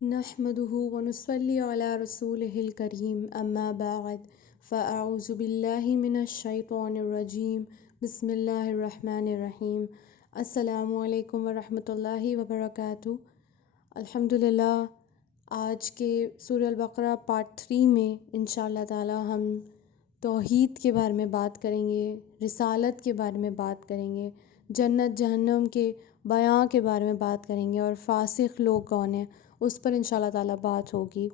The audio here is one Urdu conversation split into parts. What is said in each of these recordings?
نحمده ونصلي على رسوله الكريم اما بعد فاعوذ باللہ من الشیطان الرجیم بسم اللہ الرحمن الرحیم السلام علیکم ورحمۃ اللہ وبرکاتہ۔ الحمدللہ، آج کے سورہ البقرہ پارٹ 3 میں انشاءاللہ تعالی ہم توحید کے بارے میں بات کریں گے، رسالت کے بارے میں بات کریں گے، جنت جہنم کے بیان کے بارے میں بات کریں گے اور فاسق لوگ کون ہیں اس پر انشاءاللہ تعالی بات ہوگی۔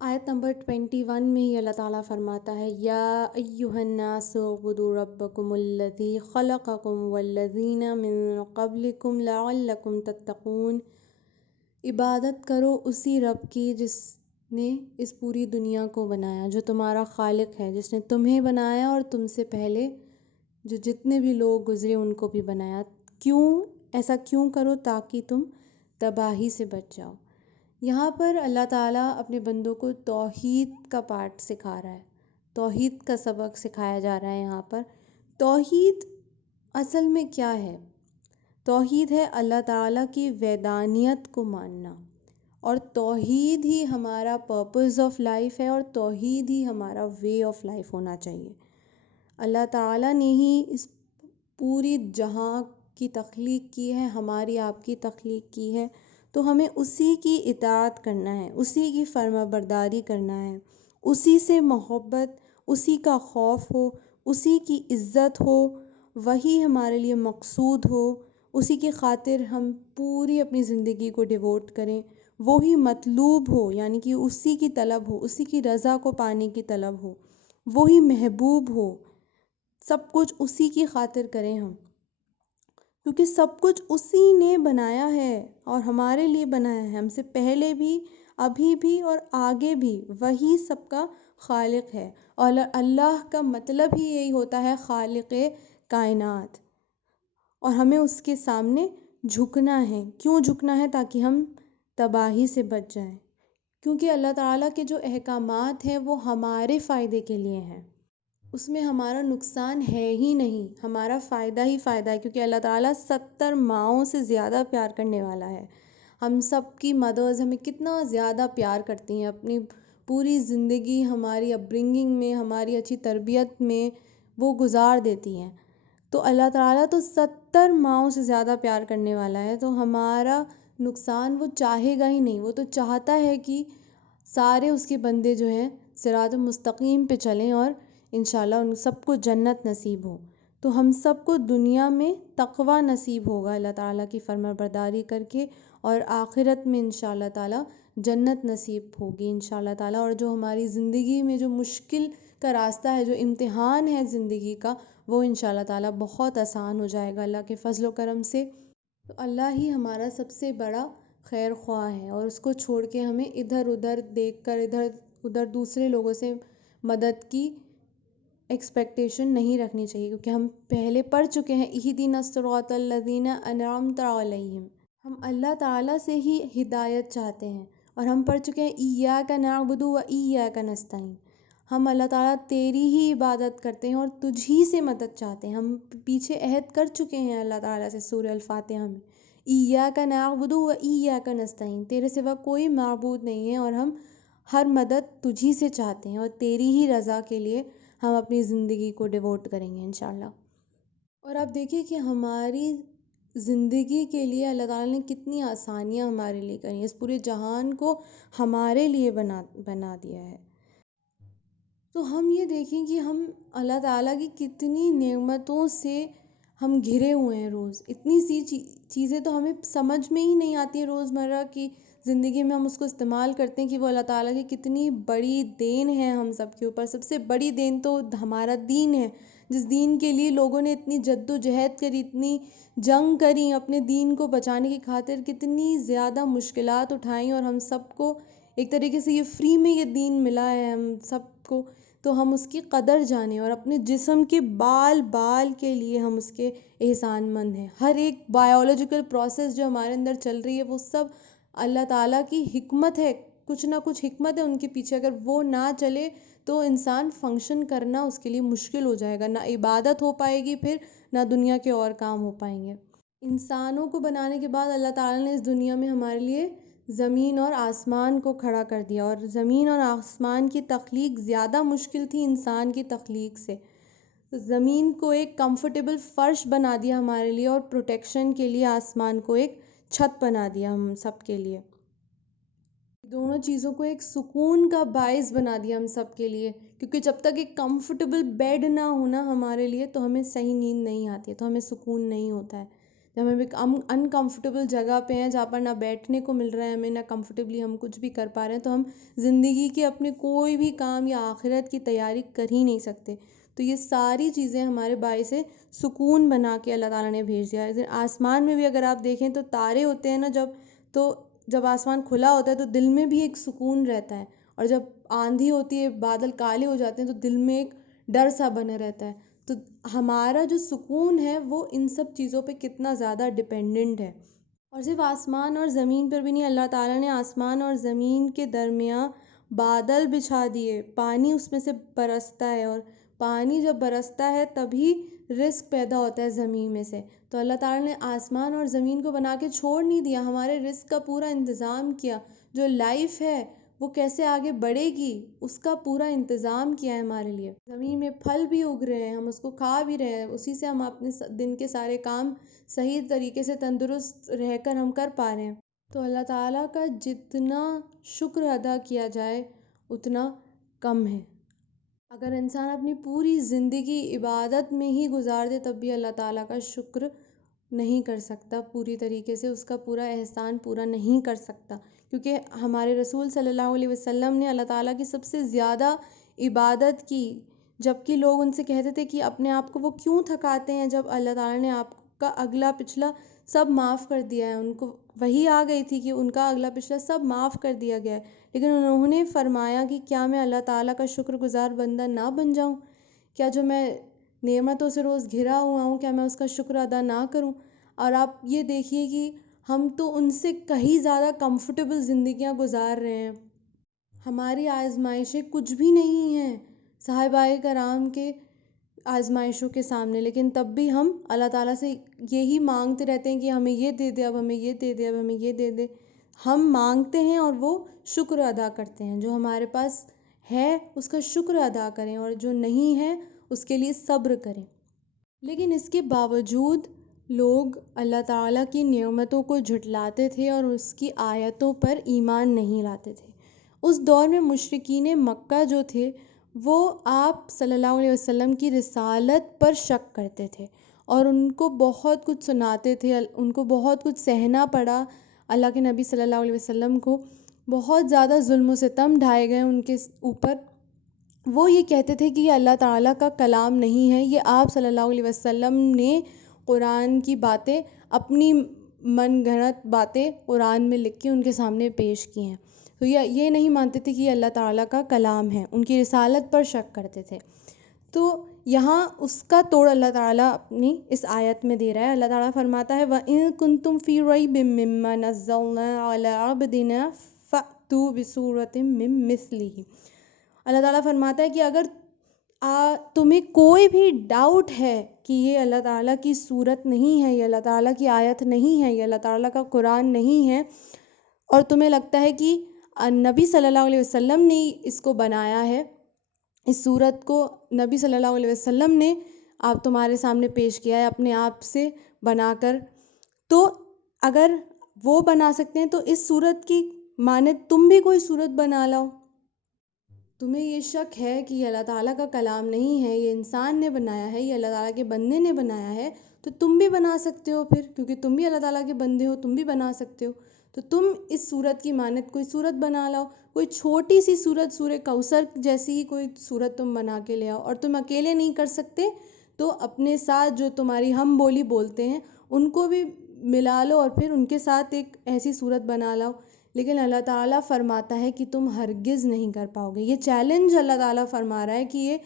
آیت نمبر 21 میں ہی اللہ تعالیٰ فرماتا ہے یا ایہا الناس اعبدوا ربکم الذی خلقکم والذین من قبلکم لعلکم تتقون، عبادت کرو اسی رب کی جس نے اس پوری دنیا کو بنایا، جو تمہارا خالق ہے، جس نے تمہیں بنایا اور تم سے پہلے جو جتنے بھی لوگ گزرے ان کو بھی بنایا۔ ایسا کیوں کرو؟ تاکہ تم تباہی سے بچ جاؤ۔ یہاں پر اللہ تعالیٰ اپنے بندوں کو توحید کا پارٹ سکھا رہا ہے، توحید کا سبق سکھایا جا رہا ہے۔ یہاں پر توحید اصل میں کیا ہے؟ توحید ہے اللہ تعالیٰ کی وحدانیت کو ماننا، اور توحید ہی ہمارا پرپز آف لائف ہے، اور توحید ہی ہمارا وے آف لائف ہونا چاہیے۔ اللہ تعالیٰ نے ہی اس پوری جہاں کی تخلیق کی ہے، ہماری آپ کی تخلیق کی ہے، تو ہمیں اسی کی اطاعت کرنا ہے، اسی کی فرما برداری کرنا ہے، اسی سے محبت، اسی کا خوف ہو، اسی کی عزت ہو، وہی ہمارے لیے مقصود ہو، اسی کی خاطر ہم پوری اپنی زندگی کو ڈیووٹ کریں، وہی مطلوب ہو، یعنی کہ اسی کی طلب ہو، اسی کی رضا کو پانے کی طلب ہو، وہی محبوب ہو، سب کچھ اسی کی خاطر کریں ہم، کیونکہ سب کچھ اسی نے بنایا ہے اور ہمارے لیے بنایا ہے، ہم سے پہلے بھی، ابھی بھی اور آگے بھی وہی سب کا خالق ہے، اور اللہ کا مطلب ہی یہی ہوتا ہے خالق کائنات، اور ہمیں اس کے سامنے جھکنا ہے۔ کیوں جھکنا ہے؟ تاکہ ہم تباہی سے بچ جائیں، کیونکہ اللہ تعالیٰ کے جو احکامات ہیں وہ ہمارے فائدے کے لیے ہیں، اس میں ہمارا نقصان ہے ہی نہیں، ہمارا فائدہ ہی فائدہ ہے، کیونکہ اللہ تعالیٰ 70 ماؤں سے زیادہ پیار کرنے والا ہے۔ ہم سب کی مدرز ہمیں کتنا زیادہ پیار کرتی ہیں، اپنی پوری زندگی ہماری اپبرنگنگ میں، ہماری اچھی تربیت میں وہ گزار دیتی ہیں، تو اللہ تعالیٰ تو 70 ماؤں سے زیادہ پیار کرنے والا ہے، تو ہمارا نقصان وہ چاہے گا ہی نہیں، وہ تو چاہتا ہے کہ سارے اس کے بندے جو ہیں صراط مستقیم پہ چلیں اور انشاءاللہ ان سب کو جنت نصیب ہو۔ تو ہم سب کو دنیا میں تقوی نصیب ہوگا اللہ تعالیٰ کی فرما برداری کر کے، اور آخرت میں انشاءاللہ تعالیٰ جنت نصیب ہوگی انشاءاللہ تعالیٰ۔ اور جو ہماری زندگی میں جو مشکل کا راستہ ہے، جو امتحان ہے زندگی کا، وہ انشاءاللہ تعالیٰ بہت آسان ہو جائے گا اللہ کے فضل و کرم سے۔ تو اللہ ہی ہمارا سب سے بڑا خیر خواہ ہے، اور اس کو چھوڑ کے ہمیں ادھر ادھر دیکھ کر، ادھر ادھر دوسرے لوگوں سے مدد کی ایکسپیکٹیشن نہیں رکھنی چاہیے، کیونکہ ہم پہلے پڑھ چکے ہیں اہدنا الصراط الذین انعمت علیہم، ہم اللہ تعالیٰ سے ہی ہدایت چاہتے ہیں، اور ہم پڑھ چکے ہیں ایاک نعبد و ایاک نستعین، ہم اللہ تعالیٰ تیری ہی عبادت کرتے ہیں اور تجھ ہی سے مدد چاہتے ہیں۔ ہم پیچھے عہد کر چکے ہیں اللہ تعالیٰ سے سورہ الفاتحہ میں، ایاک نعبد و ایاک نستعین، تیرے سوا کوئی معبود نہیں ہے اور ہم ہر مدد تجھی سے چاہتے ہیں، اور تیری ہی رضا کے لیے ہم اپنی زندگی کو ڈیووٹ کریں گے انشاءاللہ۔ اور آپ دیکھیں کہ ہماری زندگی کے لیے اللہ تعالیٰ نے کتنی آسانیاں ہمارے لیے کری ہیں، اس پورے جہان کو ہمارے لیے بنا دیا ہے۔ تو ہم یہ دیکھیں کہ ہم اللہ تعالیٰ کی کتنی نعمتوں سے ہم گھرے ہوئے ہیں، روز اتنی سی چیزیں تو ہمیں سمجھ میں ہی نہیں آتی ہیں، روزمرہ کی زندگی میں ہم اس کو استعمال کرتے ہیں کہ وہ اللہ تعالیٰ کی کتنی بڑی دین ہے ہم سب کے اوپر۔ سب سے بڑی دین تو ہمارا دین ہے، جس دین کے لیے لوگوں نے اتنی جد و جہد کری، اتنی جنگ کری، اپنے دین کو بچانے کی خاطر کتنی زیادہ مشکلات اٹھائیں، اور ہم سب کو ایک طریقے سے یہ فری میں یہ دین ملا ہے ہم سب کو، تو ہم اس کی قدر جانیں، اور اپنے جسم کے بال بال کے لیے ہم اس کے احسان مند ہیں۔ ہر ایک بایولوجیکل پروسیس جو ہمارے اندر چل رہی ہے وہ سب اللہ تعالیٰ کی حکمت ہے، کچھ نہ کچھ حکمت ہے ان کے پیچھے، اگر وہ نہ چلے تو انسان فنکشن کرنا اس کے لیے مشکل ہو جائے گا، نہ عبادت ہو پائے گی، پھر نہ دنیا کے اور کام ہو پائیں گے۔ انسانوں کو بنانے کے بعد اللہ تعالیٰ نے اس دنیا میں ہمارے لیے زمین اور آسمان کو کھڑا کر دیا، اور زمین اور آسمان کی تخلیق زیادہ مشکل تھی انسان کی تخلیق سے. زمین کو ایک کمفرٹیبل فرش بنا دیا ہمارے لیے، اور پروٹیکشن کے لیے آسمان کو ایک چھت بنا دیا ہم سب کے لیے. دونوں چیزوں کو ایک سکون کا باعث بنا دیا ہم سب کے لیے، کیونکہ جب تک ایک کمفرٹیبل بیڈ نہ ہونا ہمارے لیے تو ہمیں صحیح نیند نہیں آتی ہے، تو ہمیں سکون نہیں ہوتا ہے. جب ہم ایک انکمفرٹیبل جگہ پہ ہیں جہاں پر نہ بیٹھنے کو مل رہا ہے ہمیں، نہ کمفرٹیبلی ہم کچھ بھی کر پا رہے ہیں، تو ہم زندگی کے اپنے کوئی بھی کام یا آخرت کی تیاری کر ہی نہیں سکتے. تو یہ ساری چیزیں ہمارے باعث سکون بنا کے اللہ تعالیٰ نے بھیج دیا ہے. آسمان میں بھی اگر آپ دیکھیں تو تارے ہوتے ہیں نا، جب آسمان کھلا ہوتا ہے تو دل میں بھی ایک سکون رہتا ہے، اور جب آندھی ہوتی ہے بادل کالے ہو جاتے ہیں تو دل میں ایک ڈر سا بنا رہتا ہے. تو ہمارا جو سکون ہے وہ ان سب چیزوں پہ کتنا زیادہ ڈپینڈنٹ ہے. اور صرف آسمان اور زمین پر بھی نہیں، اللہ تعالیٰ نے آسمان اور زمین کے درمیان بادل بچھا دیے، پانی اس میں سے برستا ہے، اور پانی جب برستا ہے تبھی رزق پیدا ہوتا ہے زمین میں سے. تو اللہ تعالیٰ نے آسمان اور زمین کو بنا کے چھوڑ نہیں دیا، ہمارے رزق کا پورا انتظام کیا. جو لائف ہے وہ کیسے آگے بڑھے گی اس کا پورا انتظام کیا ہے ہمارے لیے. زمین میں پھل بھی اگ رہے ہیں، ہم اس کو کھا بھی رہے ہیں، اسی سے ہم اپنے دن کے سارے کام صحیح طریقے سے تندرست رہ کر ہم کر پا رہے ہیں. تو اللہ تعالیٰ کا جتنا شکر ادا کیا جائے اتنا کم ہے. اگر انسان اپنی پوری زندگی عبادت میں ہی گزار دے تب بھی اللہ تعالیٰ کا شکر نہیں کر سکتا پوری طریقے سے، اس کا پورا احسان پورا نہیں کر سکتا. کیونکہ ہمارے رسول صلی اللہ علیہ وسلم نے اللہ تعالیٰ کی سب سے زیادہ عبادت کی، جبکہ لوگ ان سے کہتے تھے کہ اپنے آپ کو وہ کیوں تھکاتے ہیں جب اللہ تعالیٰ نے آپ کا اگلا پچھلا سب معاف کر دیا ہے. ان کو وہی آ گئی تھی کہ ان کا اگلا پچھلا سب معاف کر دیا گیا ہے، لیکن انہوں نے فرمایا کہ کیا میں اللہ تعالیٰ کا شکر گزار بندہ نہ بن جاؤں؟ کیا جو میں نعمتوں سے روز گھرا ہوا ہوں کیا میں اس کا شکر ادا نہ کروں؟ اور آپ یہ دیکھیے کہ ہم تو ان سے کہیں زیادہ کمفرٹیبل زندگیاں گزار رہے ہیں. ہماری آزمائشیں کچھ بھی نہیں ہیں صحابہ کرام کے آزمائشوں کے سامنے، لیکن تب بھی ہم اللہ تعالیٰ سے یہی مانگتے رہتے ہیں کہ ہمیں یہ دے دے، اب ہمیں یہ دے دے، اب ہمیں یہ دے دے. ہم مانگتے ہیں اور وہ شکر ادا کرتے ہیں. جو ہمارے پاس ہے اس کا شکر ادا کریں، اور جو نہیں ہے اس کے لیے صبر کریں. لیکن اس کے باوجود لوگ اللہ تعالیٰ کی نعمتوں کو جھٹلاتے تھے اور اس کی آیتوں پر ایمان نہیں لاتے تھے. اس دور میں مشرکین مکہ جو تھے وہ آپ صلی اللہ علیہ وسلم کی رسالت پر شک کرتے تھے، اور ان کو بہت کچھ سناتے تھے، ان کو بہت کچھ سہنا پڑا. اللہ کے نبی صلی اللہ علیہ وسلم کو بہت زیادہ ظلم و ستم ڈھائے گئے ان کے اوپر. وہ یہ کہتے تھے کہ یہ اللہ تعالیٰ کا کلام نہیں ہے، یہ آپ صلی اللہ علیہ وسلم نے قرآن کی باتیں، اپنی من گھڑت باتیں قرآن میں لکھ کے ان کے سامنے پیش کی ہیں. تو یہ نہیں مانتے تھے کہ یہ اللہ تعالیٰ کا کلام ہے، ان کی رسالت پر شک کرتے تھے. تو یہاں اس کا توڑ اللہ تعالیٰ اپنی اس آیت میں دے رہا ہے. اللہ تعالیٰ فرماتا ہے وَإِن كُنتُمْ فِي رَيْبٍ مِّمَّا نَزَّلْنَا عَلَىٰ عَبْدِنَا فَأْتُوا بِسُورَةٍ مِّن مِّثْلِهِ. اللہ تعالیٰ فرماتا ہے کہ اگر تمہیں کوئی بھی ڈاؤٹ ہے کہ یہ اللہ تعالیٰ کی صورت نہیں ہے، یہ اللہ تعالیٰ کی آیت نہیں ہے، یہ اللہ تعالیٰ کا قرآن نہیں ہے، اور تمہیں لگتا ہے کہ نبی صلی اللہ علیہ وسلم نے اس کو بنایا ہے، اس صورت کو نبی صلی اللہ علیہ وسلم نے آپ تمہارے سامنے پیش کیا ہے اپنے آپ سے بنا کر، تو اگر وہ بنا سکتے ہیں تو اس صورت کی مانند تم بھی کوئی صورت بنا لاؤ. تمہیں یہ شک ہے کہ یہ اللہ تعالیٰ کا کلام نہیں ہے، یہ انسان نے بنایا ہے، یہ اللہ تعالیٰ کے بندے نے بنایا ہے، تو تم بھی بنا سکتے ہو پھر، کیونکہ تم بھی اللہ تعالیٰ کے بندے ہو، تم بھی بنا سکتے ہو. تو تم اس صورت کی مانند کوئی صورت بنا لاؤ، کوئی چھوٹی سی صورت، سورہ کوثر جیسی ہی کوئی صورت تم بنا کے لے آؤ. اور تم اکیلے نہیں کر سکتے تو اپنے ساتھ جو تمہاری ہم بولی بولتے ہیں ان کو بھی ملا لو اور پھر ان کے ساتھ ایک ایسی صورت بنا لاؤ. لیکن اللہ تعالیٰ فرماتا ہے کہ تم ہرگز نہیں کر پاؤ گے. یہ چیلنج اللہ تعالیٰ فرما رہا ہے کہ یہ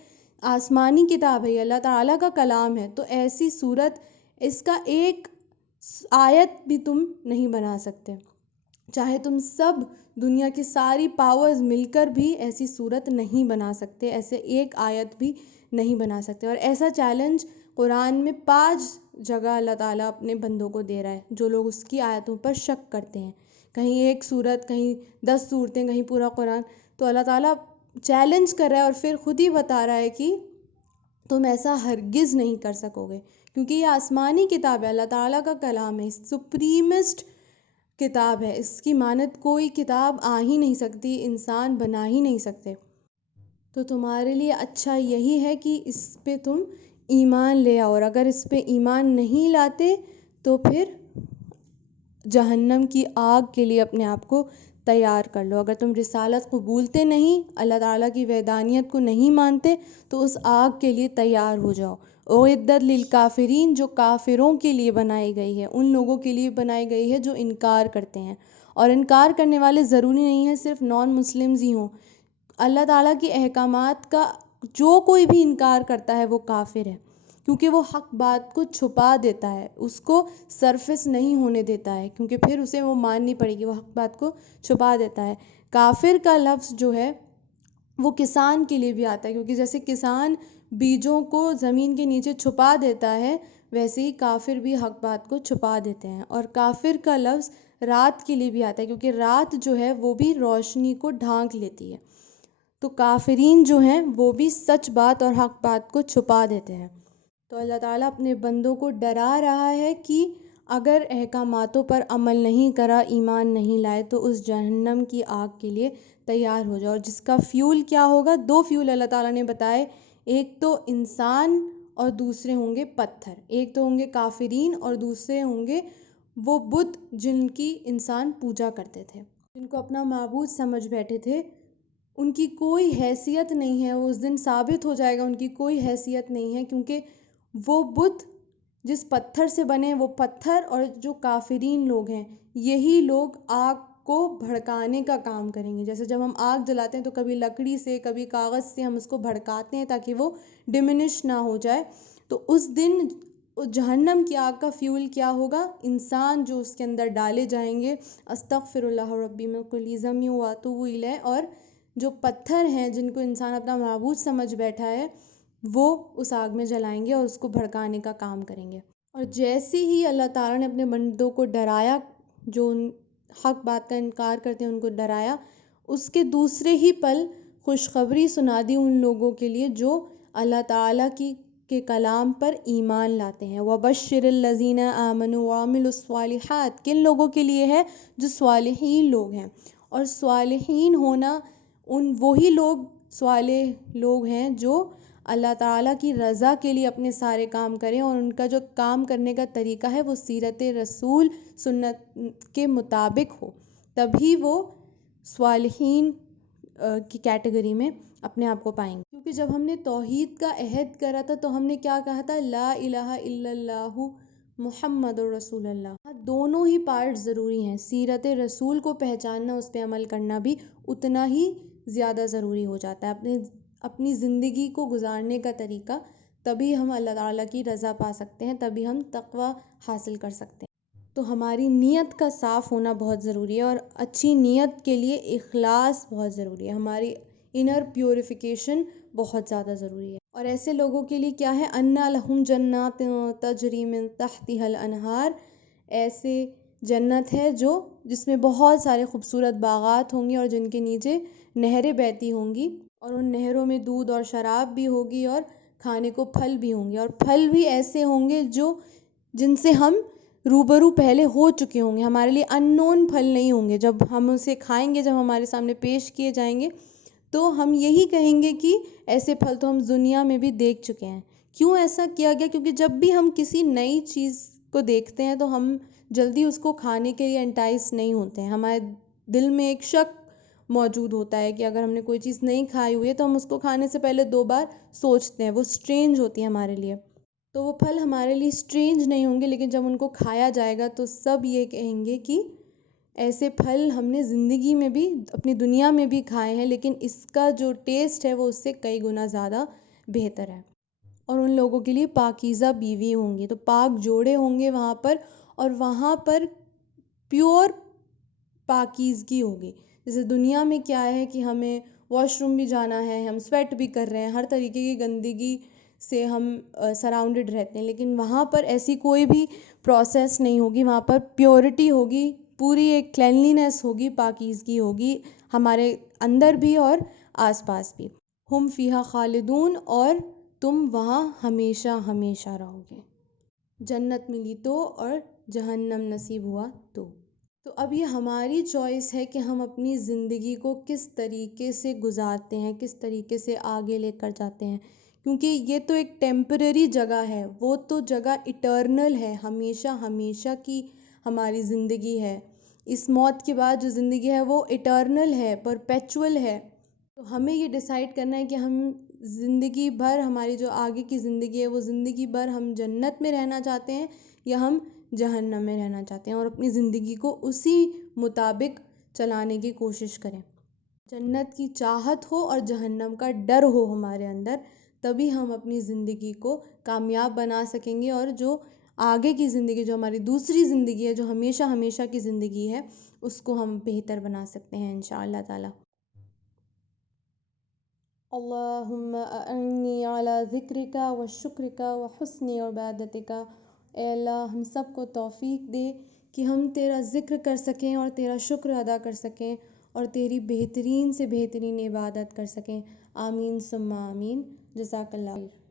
آسمانی کتاب ہے، یہ اللہ تعالیٰ کا کلام ہے، تو ایسی صورت، اس کا ایک آیت بھی تم نہیں بنا سکتے. چاہے تم سب دنیا کی ساری پاورز مل کر بھی ایسی صورت نہیں بنا سکتے، ایسے ایک آیت بھی نہیں بنا سکتے. اور ایسا چیلنج قرآن میں 5 جگہ اللہ تعالیٰ اپنے بندوں کو دے رہا ہے جو لوگ اس کی آیتوں پر شک کرتے ہیں. کہیں ایک صورت، کہیں 10 صورتیں، کہیں پورا قرآن. تو اللہ تعالیٰ چیلنج کر رہا ہے اور پھر خود ہی بتا رہا ہے کہ تم ایسا ہرگز نہیں کر سکو گے، کیونکہ یہ آسمانی کتاب ہے، اللہ تعالیٰ کا کلام ہے، سپریمسٹ کتاب ہے، اس کی مانند کوئی کتاب آ ہی نہیں سکتی، انسان بنا ہی نہیں سکتے. تو تمہارے لیے اچھا یہی ہے کہ اس پہ تم ایمان لے آؤ، اور اگر اس پہ ایمان نہیں لاتے تو پھر جہنم کی آگ کے لیے اپنے آپ کو تیار کر لو. اگر تم رسالت قبولتے نہیں، اللہ تعالیٰ کی وحدانیت کو نہیں مانتے، تو اس آگ کے لیے تیار ہو جاؤ. اعدت للکافرین، جو کافروں کے لیے بنائی گئی ہے، ان لوگوں کے لیے بنائی گئی ہے جو انکار کرتے ہیں. اور انکار کرنے والے ضروری نہیں ہیں صرف نان مسلمز ہی ہوں. اللہ تعالیٰ کے احکامات کا جو کوئی بھی انکار کرتا ہے وہ کافر ہے، کیونکہ وہ حق بات کو چھپا دیتا ہے، اس کو سرفس نہیں ہونے دیتا ہے، کیونکہ پھر اسے وہ ماننی پڑے گی، وہ حق بات کو چھپا دیتا ہے. کافر کا لفظ جو ہے وہ کسان کے لیے بھی آتا ہے، کیونکہ جیسے کسان بیجوں کو زمین کے نیچے چھپا دیتا ہے، ویسے ہی کافر بھی حق بات کو چھپا دیتے ہیں. اور کافر کا لفظ رات کے لیے بھی آتا ہے، کیونکہ رات جو ہے وہ بھی روشنی کو ڈھانک لیتی ہے. تو کافرین جو ہیں وہ بھی سچ بات اور حق بات کو چھپا دیتے ہیں. تو اللہ تعالیٰ اپنے بندوں کو ڈرا رہا ہے کہ اگر احکاماتوں پر عمل نہیں کرا، ایمان نہیں لائے، تو اس جہنم کی آگ کے لیے تیار ہو جاؤ. اور جس کا فیول کیا ہوگا، 2 فیول اللہ تعالیٰ نے بتائے، ایک تو انسان اور دوسرے ہوں گے پتھر. ایک تو ہوں گے کافرین اور دوسرے ہوں گے وہ بت جن کی انسان پوجا کرتے تھے، جن کو اپنا معبود سمجھ بیٹھے تھے. ان کی کوئی حیثیت نہیں ہے، وہ اس دن ثابت ہو جائے گا ان کی کوئی حیثیت نہیں ہے، کیونکہ وہ بت جس پتھر سے بنے، وہ پتھر اور جو کافرین لوگ ہیں، یہی لوگ آگ کو بھڑکانے کا کام کریں گے. جیسے جب ہم آگ جلاتے ہیں تو کبھی لکڑی سے، کبھی کاغذ سے ہم اس کو بھڑکاتے ہیں تاکہ وہ ڈمنش نہ ہو جائے. تو اس دن جہنم کی آگ کا فیول کیا ہوگا؟ انسان جو اس کے اندر ڈالے جائیں گے، استغفر اللہ ربی من کل ذنب واتوب الیہ. اور جو پتھر ہیں جن کو انسان اپنا معبود سمجھ بیٹھا ہے، وہ اس آگ میں جلائیں گے اور اس کو بھڑکانے کا کام کریں گے. اور جیسے ہی اللہ تعالیٰ نے اپنے بندوں کو ڈرایا، جو حق بات کا انکار کرتے ہیں ان کو ڈرایا، اس کے دوسرے ہی پل خوشخبری سنا دی ان لوگوں کے لیے جو اللہ تعالیٰ کے کلام پر ایمان لاتے ہیں. وَبَشِّرِ الَّذِينَ آمَنُوا وَعَمِلُوا الصَّالِحَاتِ، کن لوگوں کے لیے ہے؟ جو صالحین لوگ ہیں. اور صالحین ہونا وہی لوگ صالح لوگ ہیں جو اللہ تعالیٰ کی رضا کے لیے اپنے سارے کام کریں، اور ان کا جو کام کرنے کا طریقہ ہے وہ سیرت رسول سنت کے مطابق ہو، تبھی وہ صالحین کی کیٹیگری میں اپنے آپ کو پائیں گے. کیونکہ جب ہم نے توحید کا عہد کرا تھا تو ہم نے کیا کہا تھا؟ لا الہ الا اللہ محمد رسول اللہ. دونوں ہی پارٹ ضروری ہیں. سیرت رسول کو پہچاننا، اس پہ عمل کرنا بھی اتنا ہی زیادہ ضروری ہو جاتا ہے. اپنی زندگی کو گزارنے کا طریقہ، تبھی ہم اللہ تعالیٰ کی رضا پا سکتے ہیں، تبھی ہم تقویٰ حاصل کر سکتے ہیں. تو ہماری نیت کا صاف ہونا بہت ضروری ہے، اور اچھی نیت کے لیے اخلاص بہت ضروری ہے. ہماری انر پیوریفیکیشن بہت زیادہ ضروری ہے. اور ایسے لوگوں کے لیے کیا ہے؟ اَنَّ لَهُمْ جَنَّاتٍ تَجْرِي مِن تَحْتِهَا الْأَنْهَارُ، ایسے جنت ہے جس میں بہت سارے خوبصورت باغات ہوں گے اور جن کے نیچے نہریں بہتی ہوں گی، اور ان نہروں میں دودھ اور شراب بھی ہوگی اور کھانے کو پھل بھی ہوں گے. اور پھل بھی ایسے ہوں گے جن سے ہم روبرو پہلے ہو چکے ہوں گے، ہمارے لیے ان نون پھل نہیں ہوں گے. جب ہم اسے کھائیں گے، جب ہمارے سامنے پیش کیے جائیں گے، تو ہم یہی کہیں گے کہ ایسے پھل تو ہم دنیا میں بھی دیکھ چکے ہیں. کیوں ایسا کیا گیا؟ کیونکہ جب بھی ہم کسی نئی چیز کو دیکھتے ہیں تو ہم جلدی اس کو کھانے کے لیے انٹائز نہیں ہوتے ہیں. ہمارے دل میں ایک شک موجود ہوتا ہے کہ اگر ہم نے کوئی چیز نہیں کھائی ہوئی ہے تو ہم اس کو کھانے سے پہلے 2 بار سوچتے ہیں، وہ اسٹرینج ہوتی ہے ہمارے لیے. تو وہ پھل ہمارے لیے اسٹرینج نہیں ہوں گے، لیکن جب ان کو کھایا جائے گا تو سب یہ کہیں گے کہ ایسے پھل ہم نے زندگی میں بھی، اپنی دنیا میں بھی کھائے ہیں، لیکن اس کا جو ٹیسٹ ہے وہ اس سے کئی گنا زیادہ بہتر ہے. اور ان لوگوں کے لیے پاکیزہ بیوی ہوں گی، تو پاک جوڑے ہوں گے وہاں پر، اور وہاں پر پیور پاکیزگی ہوگی. جیسے دنیا میں کیا ہے کہ ہمیں واش روم بھی جانا ہے، ہم سویٹ بھی کر رہے ہیں، ہر طریقے کی گندگی سے ہم سراؤنڈڈ رہتے ہیں، لیکن وہاں پر ایسی کوئی بھی پروسیس نہیں ہوگی. وہاں پر پیورٹی ہوگی، پوری ایک کلینلینس ہوگی، پاکیزگی ہوگی ہمارے اندر بھی اور آس پاس بھی۔ ہم فیہا خالدون، اور تم وہاں ہمیشہ ہمیشہ رہو گے، جنت ملی تو اور جہنم نصیب ہوا تو۔ تو اب یہ ہماری چوائس ہے کہ ہم اپنی زندگی کو کس طریقے سے گزارتے ہیں، کس طریقے سے آگے لے کر جاتے ہیں، کیونکہ یہ تو ایک ٹیمپرری جگہ ہے، وہ تو جگہ ایٹرنل ہے، ہمیشہ ہمیشہ کی ہماری زندگی ہے۔ اس موت کے بعد جو زندگی ہے وہ ایٹرنل ہے، پرپیچول ہے۔ تو ہمیں یہ ڈیسائیڈ کرنا ہے کہ ہم زندگی بھر، ہماری جو آگے کی زندگی ہے وہ زندگی بھر ہم جنت میں رہنا چاہتے ہیں یا ہم جہنم میں رہنا چاہتے ہیں، اور اپنی زندگی کو اسی مطابق چلانے کی کوشش کریں۔ جنت کی چاہت ہو اور جہنم کا ڈر ہو ہمارے اندر، تبھی ہم اپنی زندگی کو کامیاب بنا سکیں گے، اور جو آگے کی زندگی، جو ہماری دوسری زندگی ہے، جو ہمیشہ ہمیشہ کی زندگی ہے، اس کو ہم بہتر بنا سکتے ہیں انشاءاللہ تعالی۔ اللہم اعنی علی ذکرک و شکرک و حسن عبادتک۔ اے اللہ ہم سب کو توفیق دے کہ ہم تیرا ذکر کر سکیں اور تیرا شکر ادا کر سکیں اور تیری بہترین سے بہترین عبادت کر سکیں۔ آمین ثم آمین۔ جزاک اللہ خیر۔